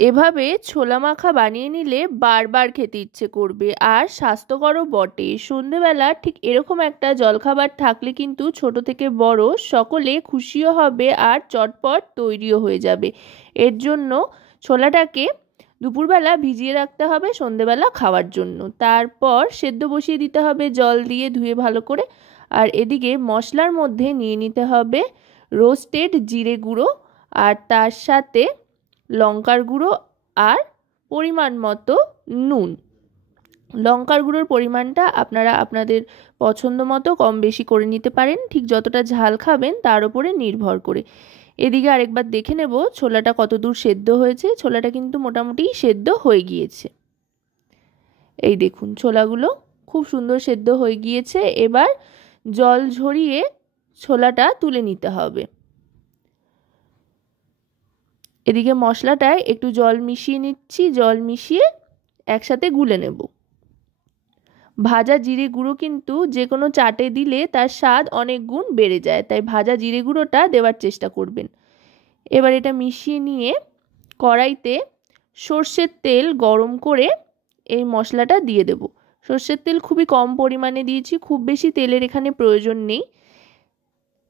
এভাবে ছোলা মাখা বানিয়ে নিলে বারবার খেতে ইচ্ছে করবে, আর স্বাস্থ্যকরও বটে। সন্ধেবেলা ঠিক এরকম একটা জলখাবার থাকলে কিন্তু ছোট থেকে বড় সকলে খুশিও হবে আর চটপট তৈরিও হয়ে যাবে। এর জন্য ছোলাটাকে দুপুরবেলা ভিজিয়ে রাখতে হবে সন্ধেবেলা খাওয়ার জন্য। তারপর সেদ্ধ বসিয়ে দিতে হবে জল দিয়ে ধুয়ে ভালো করে। আর এদিকে মশলার মধ্যে নিয়ে নিতে হবে রোস্টেড জিরে গুঁড়ো, আর তার সাথে লঙ্কার গুঁড়ো আর পরিমাণ মতো নুন। লঙ্কার গুঁড়োর পরিমাণটা আপনারা আপনাদের পছন্দ মতো কম বেশি করে নিতে পারেন, ঠিক যতটা ঝাল খাবেন তার উপরে নির্ভর করে। এদিকে আরেকবার দেখে নেব ছোলাটা কতদূর সেদ্ধ হয়েছে। ছোলাটা কিন্তু মোটামুটি সেদ্ধ হয়ে গিয়েছে। এই দেখুন ছোলাগুলো খুব সুন্দর সেদ্ধ হয়ে গিয়েছে। এবার জল ঝরিয়ে ছোলাটা তুলে নিতে হবে। এদিকে মশলাটায় একটু জল মিশিয়ে নিচ্ছি, জল মিশিয়ে একসাথে গুলে নেব। ভাজা জিরে গুঁড়ো কিন্তু যে কোনো চাটে দিলে তার স্বাদ অনেক গুণ বেড়ে যায়, তাই ভাজা জিরে গুঁড়োটা দেওয়ার চেষ্টা করবেন। এবার এটা মিশিয়ে নিয়ে কড়াইতে সর্ষের তেল গরম করে এই মশলাটা দিয়ে দেব। সর্ষের তেল খুবই কম পরিমাণে দিয়েছি, খুব বেশি তেলের এখানে প্রয়োজন নেই।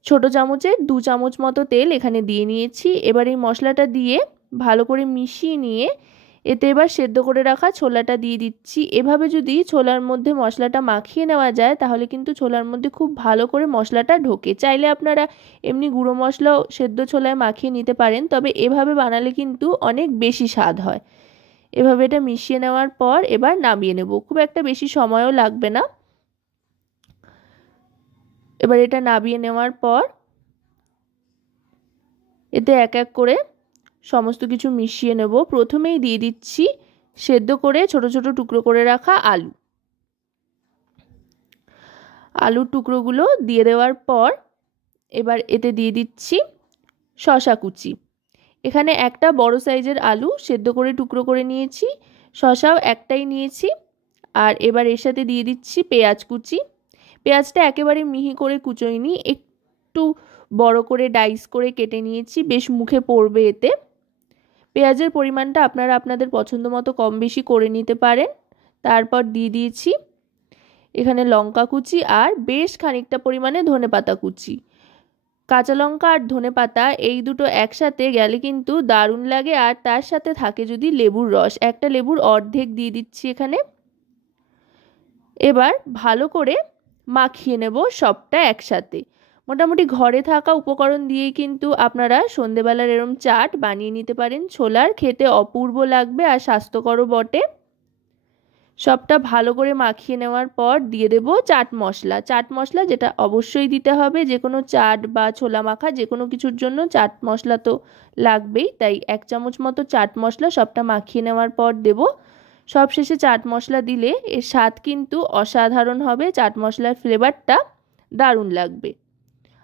ছোট চামচের 2 চামচ মতো তেল এখানে দিয়ে নিয়েছি। এবার এই মশলাটা দিয়ে ভালো করে মিশিয়ে নিয়ে এতে এবার সেদ্ধ করে রাখা ছোলাটা দিয়ে দিচ্ছি। এভাবে যদি ছোলার মধ্যে মশলাটা মাখিয়ে নেওয়া যায় তাহলে কিন্তু ছোলার মধ্যে খুব ভালো করে মশলাটা ঢোকে। চাইলে আপনারা এমনি গুঁড়ো মশলাও সেদ্ধ ছোলায় মাখিয়ে নিতে পারেন, তবে এভাবে বানালে কিন্তু অনেক বেশি স্বাদ হয়। এভাবে এটা মিশিয়ে নেওয়ার পর এবার নামিয়ে নেব, খুব একটা বেশি সময়ও লাগবে না। এবার এটা নামিয়ে নেওয়ার পর এতে এক এক করে সমস্ত কিছু মিশিয়ে নেব। প্রথমেই দিয়ে দিচ্ছি সেদ্ধ করে ছোট ছোট টুকরো করে রাখা আলু। আলুর টুকরোগুলো দিয়ে দেওয়ার পর এবার এতে দিয়ে দিচ্ছি শসা কুচি। এখানে একটা বড় সাইজের আলু সেদ্ধ করে টুকরো করে নিয়েছি, শসাও একটাই নিয়েছি। আর এবার এর সাথে দিয়ে দিচ্ছি পেঁয়াজ কুচি। পেঁয়াজটা একেবারে মিহি করে কুচোইনি, একটু বড় করে ডাইস করে কেটে নিয়েছি, বেশ মুখে পড়বে এতে। পেঁয়াজের পরিমাণটা আপনারা আপনাদের পছন্দ মতো কম বেশি করে নিতে পারেন। তারপর দিয়ে দিয়েছি এখানে লঙ্কা কুচি আর বেশ খানিকটা পরিমাণে ধনেপাতা কুচি। কাঁচা লঙ্কা আর ধনেপাতা এই দুটো একসাথে গেলে কিন্তু দারুণ লাগে, আর তার সাথে থাকে যদি লেবুর রস, একটা লেবুর অর্ধেক দিয়ে দিচ্ছি এখানে। এবার ভালো করে মাখিয়ে নেব সবটা একসাথে। মোটামুটি ঘরে থাকা উপকরণ দিয়েই কিন্তু আপনারা সন্ধেবেলার এরম চাট বানিয়ে নিতে পারেন ছোলার। খেতে অপূর্ব লাগবে আর স্বাস্থ্যকরও বটে। সবটা ভালো করে মাখিয়ে নেওয়ার পর দিয়ে দেব চাট মশলা। চাট মশলা যেটা অবশ্যই দিতে হবে, যে কোনো চাট বা ছোলা মাখা যে কোনো কিছুর জন্য চাট মশলা তো লাগবেই, তাই 1 চামচ মতো চাট মশলা সবটা মাখিয়ে নেওয়ার পর দেব। সবশেষে চাট মশলা দিলে এর স্বাদ কিন্তু অসাধারণ হবে, চাট মশলার ফ্লেভারটা দারুণ লাগবে।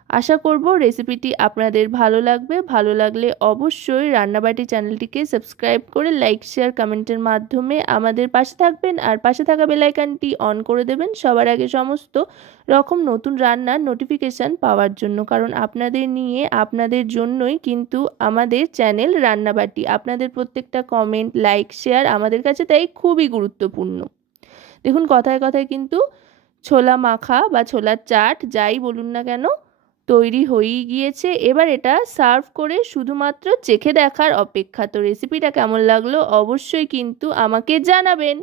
আশা করব রেসিপিটি আপনাদের ভালো লাগবে। ভালো লাগলে অবশ্যই রান্নাবাটি চ্যানেলটিকে সাবস্ক্রাইব করে লাইক শেয়ার কমেন্টের মাধ্যমে আমাদের পাশে থাকবেন, আর পাশে থাকা বেল আইকনটি অন করে দেবেন সবার আগে সমস্ত রকম নতুন রান্নার নোটিফিকেশান পাওয়ার জন্য। কারণ আপনাদের নিয়ে আপনাদের জন্যই কিন্তু আমাদের চ্যানেল রান্নাবাটি। আপনাদের প্রত্যেকটা কমেন্ট লাইক শেয়ার আমাদের কাছে তাই খুবই গুরুত্বপূর্ণ। দেখুন কথায় কথায় কিন্তু ছোলা মাখা বা ছোলার চাট যাই বলুন না কেন তৈরি হয়েই গিয়েছে। এবার এটা সার্ভ করে শুধুমাত্র চেখে দেখার অপেক্ষা। তো রেসিপিটা কেমন লাগলো অবশ্যই কিন্তু আমাকে জানাবেন।